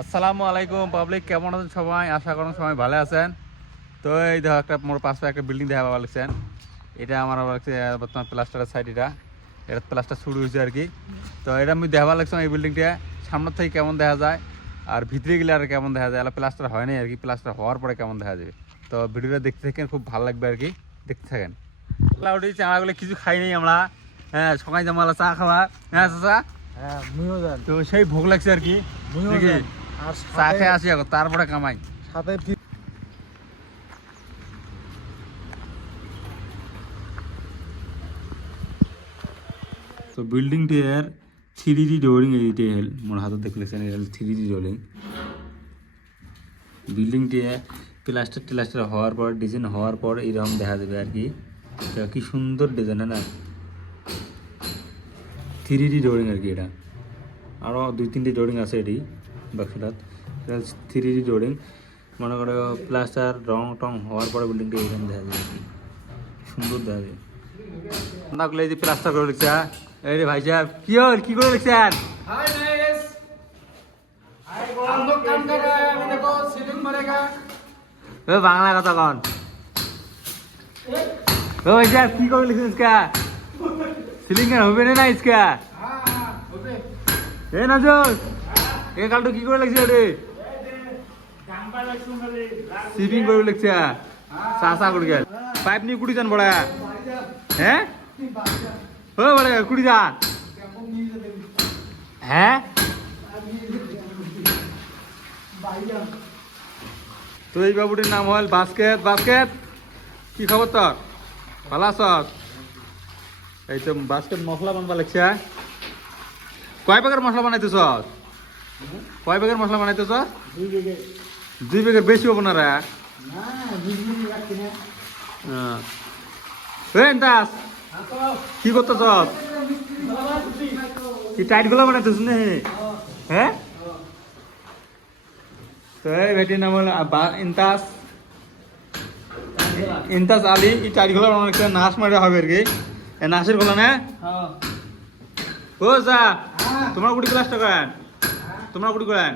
আসসালামু আলাইকুম পাবলিক, কেমন আছেন সবাই? আশা করেন সবাই ভালো আছেন। তো এই দেখো একটা মোর পাশে একটা বিল্ডিং দেখা পাওয়া লাগছেন। এটা আমার বর্তমান প্লাস্টারের সাইড। এটা প্লাস্টার শুরু হয়েছে আর কি। তো এটা আমি দেখা লাগছে এই বিল্ডিংটা সামনের থেকে কেমন দেখা যায় আর ভিতরে গেলে আর কেমন দেখা যায়। প্লাস্টার হয় নাই আর কি, প্লাস্টার হওয়ার পরে কেমন দেখা যাবে। তো ভিডিওটা দেখতে থাকেন, খুব ভালো লাগবে আর কি, দেখতে থাকেন। ওটি চাঁড়াগুলো কিছু খাই নাই আমরা। হ্যাঁ, সকাল জামালা চা খাওয়া। হ্যাঁ চাচা, তো সেই ভোগ লাগছে আর কি। চা খেয়ে আসি এখন, তারপরে কামাই সাথে। তো বিল্ডিংটি এর 3D ডোরিং এইটা হেল মোর হাতে দেখলেছেন, এর 3D ডোরিং। বিল্ডিংটি প্লাস্টার হওয়ার পর, ডিজাইন হওয়ার পর এরকম দেখা যাবে আর কি। কি সুন্দর ডিজাইন, না 3D ডোরিং আর কি। এটা আরও 2-3টি ডোরিং আছে এটি বাক্সটা। 3D ডোরিং মনে করো প্লাস্টার রং টং হওয়ার পরে বিল্ডিংটি এরকম দেখা যাবে আর কি, সুন্দর দেখা যাবে। আপনাগুলো এই যে প্লাস্টার করে লিখছে। এই রে ভাই সাহেব, কি হল, কি করে লিখছেন? বাংলা কথা কন। ও ভাই সাহেব, কি করে লিখছেন? ইসকা সিলিং হবে না ইসকা? এ নাজর, এ কালটো কি করে লিখছে রে? সিলিং করে লিখছে। চাষা করে গেল পাইপ নিয়ে কুড়ি যান বড়া। হ্যাঁ ও বড়া কুড়ি যান। হ্যাঁ, তো এই বাবুটির নাম হল বাস্কেট। বাস্কেট, কি খবর তোর? ভালো আছ? এই তো বাস্কেট মশলা বানবা লাগছে। কয় প্যাকেট মশলা বানাইতেছ? কয় প্যাকেট মশলা বানাইতেছ? 2 প্যাকেট। বেশি হবো না রে? দাস, কি করতেছ? কি টাইট গুলো বানাইতেছ না? হ্যাঁ, তো এই বেটির নাম হল ইন্তাস। ইন্তাস আলী। এই টাইট গুলো বানাইছে নাচ মারা হবে আর কি। এ নাচের গুলো না? ও যা, তোমার কুড়ি ক্লাসটা করেন? তোমার কুড়ি করেন?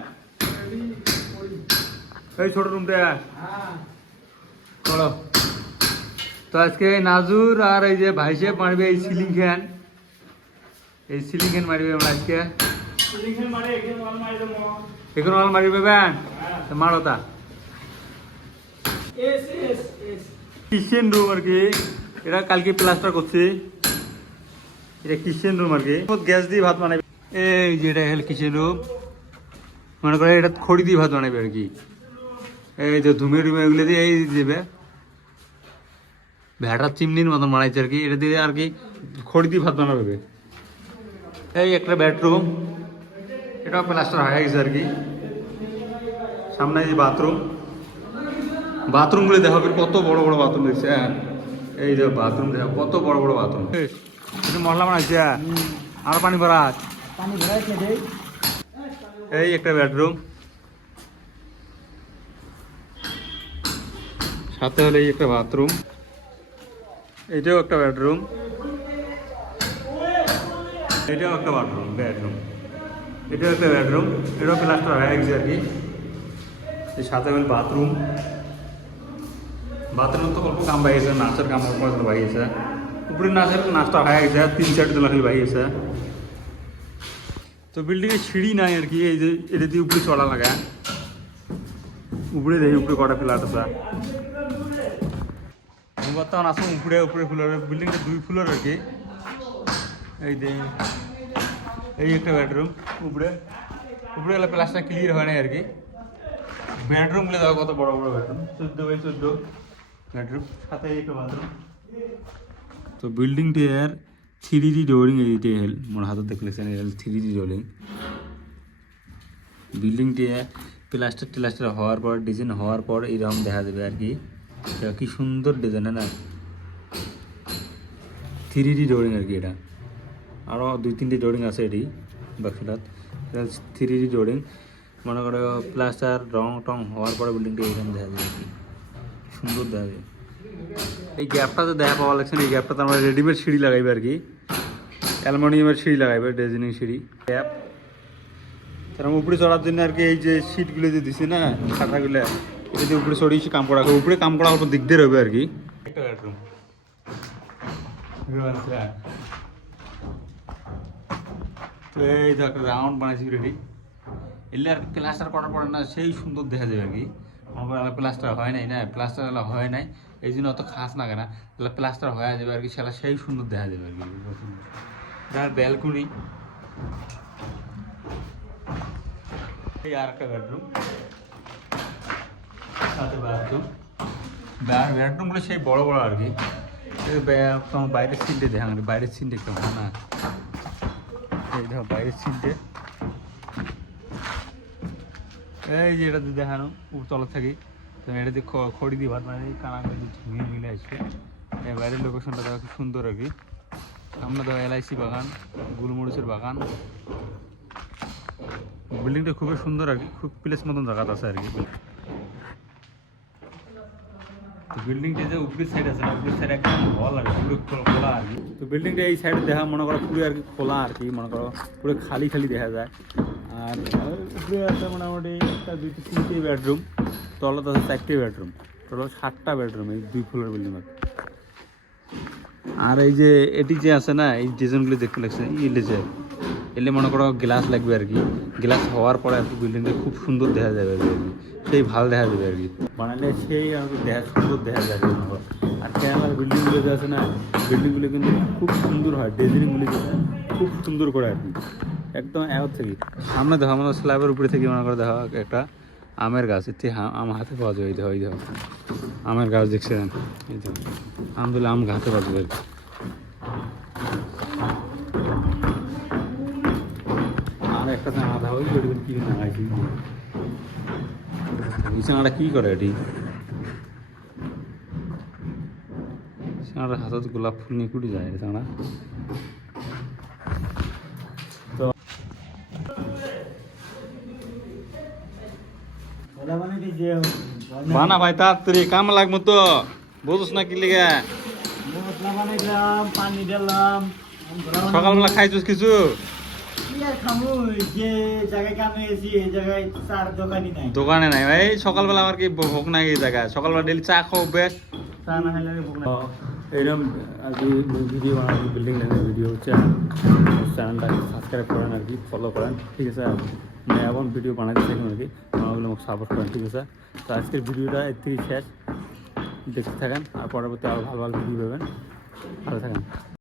এই ছোট রুমটা চলো। তো আজকে নাজুর আর এই যে ভাই সাহেব মারবে এই সিলিং ফ্যান। এই সিলিং ফ্যান মারবে আমরা আজকে। এখন ওয়াল মারি পাবেন, মারো তা। কিচেন রুম আর কি, এটা কালকে প্লাস্টার করছি। এটা কিচেন রুম আর কি, গ্যাস দিয়ে ভাত বানাবে। এই যে এটা হল কিচেন রুম। মনে করে এটা খড়ি দিয়ে ভাত বানাবে আর কি। এই যে ধুমে টুমে এগুলো দিয়ে এই দেবে, ভেড়ার চিমনির মতন বানাইছে আর কি। এটা দিয়ে আর কি খড়ি দিয়ে ভাত বানাবে। এই একটা বেডরুম, এটাও প্লাস্টার হয়ে গেছে আর কি। সামনে এই যে বাথরুম। বাথরুমগুলো দেখো কত বড় বড় বাথরুম দেখছে। এই যে বাথরুম দেখো কত বড় বড় বাথরুম। একটু মশলা বানাইছে আর পানি ভরা। এই একটা বেডরুম, সাথে হলে এই একটা বাথরুম। এইটাও একটা বেডরুম, এটাও একটা বাথরুম বেডরুম। এটাও একটা বেডরুম, এটাও প্লাস্টার হয়ে গেছে আর কি। এই সাথে হল বাথরুম। বাথরুম তো অল্প কাম বাইছে, নাচের কাম অল্প বাইছে। উপরে নাচের নাচটা হয়ে গেছে, 3-4 দিন খালি বাইছে। তো বিল্ডিংয়ে সিঁড়ি নাই আর কি। এই যে এটা দিয়ে উপরে চড়া লাগা। উপরে দেখি উপরে কটা ফ্ল্যাট আছে। বর্তমান আসুন উপরে উপরে ফ্লোর। বিল্ডিংটা 2 ফ্লোর আর কি। এই যে এই একটা বেডরুম। উপরে উপরে গেলে প্লাস্টার ক্লিয়ার হয় না আর কি। বেডরুমগুলো দেখো কত বড় বড় বেডরুম, 14x14 বেডরুম, সাথে একটা বাথরুম। তো বিল্ডিংটি এর 3D ডোরিং এইটা হেল মোর হাতে দেখলেছেন, এর 3D ডোরিং। বিল্ডিংটি প্লাস্টার হওয়ার পর, ডিজাইন হওয়ার পর এরকম দেখা যাবে আর কি। কি সুন্দর ডিজাইন, না 3D ডোরিং আর কি। এটা আরও 2-3টি ডোরিং আছে এটি বাক্সটা। 3D ডোরিং মনে করো প্লাস্টার রং টং হওয়ার পরে বিল্ডিংটি এরকম দেখা যাবে আর কি, সুন্দর দেখা যাবে। এই গ্যাপটাতে দেখা পাওয়া লাগছে। এই গ্যাপটাতে আমরা রেডিমেড সিঁড়ি লাগাইবে আর কি। অ্যালুমিনিয়ামের সিঁড়ি লাগাইবে, ডিজাইনিং সিঁড়ি গ্যাপ। তার উপরে চড়ার জন্য আর কি এই যে সিটগুলো যে দিছে না খাটাগুলো, এটা দিয়ে উপরে চড়িয়েছি কাম করা, উপরে কাম করা অল্প দিক দিয়ে রবে আর কি। একটা বেডরুম তো এই যে একটা রাউন্ড বানাইছি রেডি, এলে আর প্লাস্টার করার পরে না সেই সুন্দর দেখা যাবে আর কি। আমার প্লাস্টার হয় নাই না, প্লাস্টার হয় নাই এই জন্য অত খাস না কেনা, তাহলে প্লাস্টার হয়ে যাবে আর কি, সেটা সেই সুন্দর দেখা যাবে আর কি। আর ব্যালকনি, এই আর একটা বেডরুম, সাথে বাথরুম। বেডরুমগুলো সেই বড় বড় আর কি। তোমার বাইরের সিনটে দেখা, বাইরের সিনটে একটু ভালো না, এই দেখো বাইরের সিনটে, এই যে এটা দেখানো তলা থাকি, এটা দিয়ে খড়ি দিয়ে ভাত মানে কানা করে ধুয়ে মিলে আসবে। এই বাইরের লোকেশনটা দেখো খুব সুন্দর আর কি। সামনে দেখো LIC বাগান, গোলমরিচের বাগান। বিল্ডিংটা খুবই সুন্দর আর কি, খুব প্লেস মতন জায়গা আছে আর কি। তো বিল্ডিংটা যে উপরের সাইড আছে না, উপরের সাইড একদম হল আর কি, পুরো খোলা আর কি। তো বিল্ডিংটা এই সাইডে দেখা মনে করো পুরো আর কি খোলা আর কি, মনে করো পুরো খালি খালি দেখা যায়। আর উপরে আছে মোটামুটি একটা 2-3টে বেডরুম, তলাতে আছে 4টে বেডরুম, টোটাল 7টা বেডরুম এই 2 ফ্লোর বিল্ডিং। আর এই যে এটি যে আছে না, এই ডিজাইনগুলো দেখতে লাগছে এলে মনে করো গ্লাস লাগবে আর কি, গ্লাস হওয়ার পরে আর কি বিল্ডিংটা খুব সুন্দর দেখা যাবে আর কি, সেই ভালো দেখা যাবে আর কি, বানালে সেই আর কি সুন্দর দেখা যাবে মনে করো। আর কেরালার বিল্ডিংগুলো যে আছে না, বিল্ডিংগুলো কিন্তু খুব সুন্দর হয়, ডিজাইনগুলি খুব সুন্দর করে আর কি, একদম এক থেকে। সামনে দেখো আমাদের স্ল্যাবের উপরে থেকে মনে করো দেখো একটা আমের গাছ, এতে আম হাতে পাওয়া যায়, ওই দেখো আমের গাছ দেখছেন, এই দেখো আম দিলে আম হাতে পাওয়া যাবে আর কি। আর একটা আধা ওই কি লাগাইছি, বিছানাটা কি করে এটি, বিছানাটা হাতত গোলাপ ফুল নিয়ে কুটি যায় বিছানা। বানা ভাই তাড়াতাড়ি কাম লাগবো তো, বুঝছ না কি লিগে, সকালবেলা খাইছিস কিছু? দোকানে নাই ভাই, সকালবেলা আমার কি ভোগ নাই এই জায়গায়, সকালবেলা ডেলি চা খাও বেশ, চা না খাইলে এইরকম আর কি ভিডিও বানাবো, বিল্ডিং ভিডিও হচ্ছে, চ্যানেলটা সাবস্ক্রাইব করেন আর কি, ফলো করেন, ঠিক আছে। মানে এমন ভিডিও বানাতে থাকেন আর কি, আমাগুলো আমাকে সাপোর্ট করেন, ঠিক আছে। তো আজকের ভিডিওটা এর থেকে শেষ, দেখতে থাকেন, আর পরবর্তী আরও ভালো ভালো ভিডিও পাবেন, ভালো থাকেন।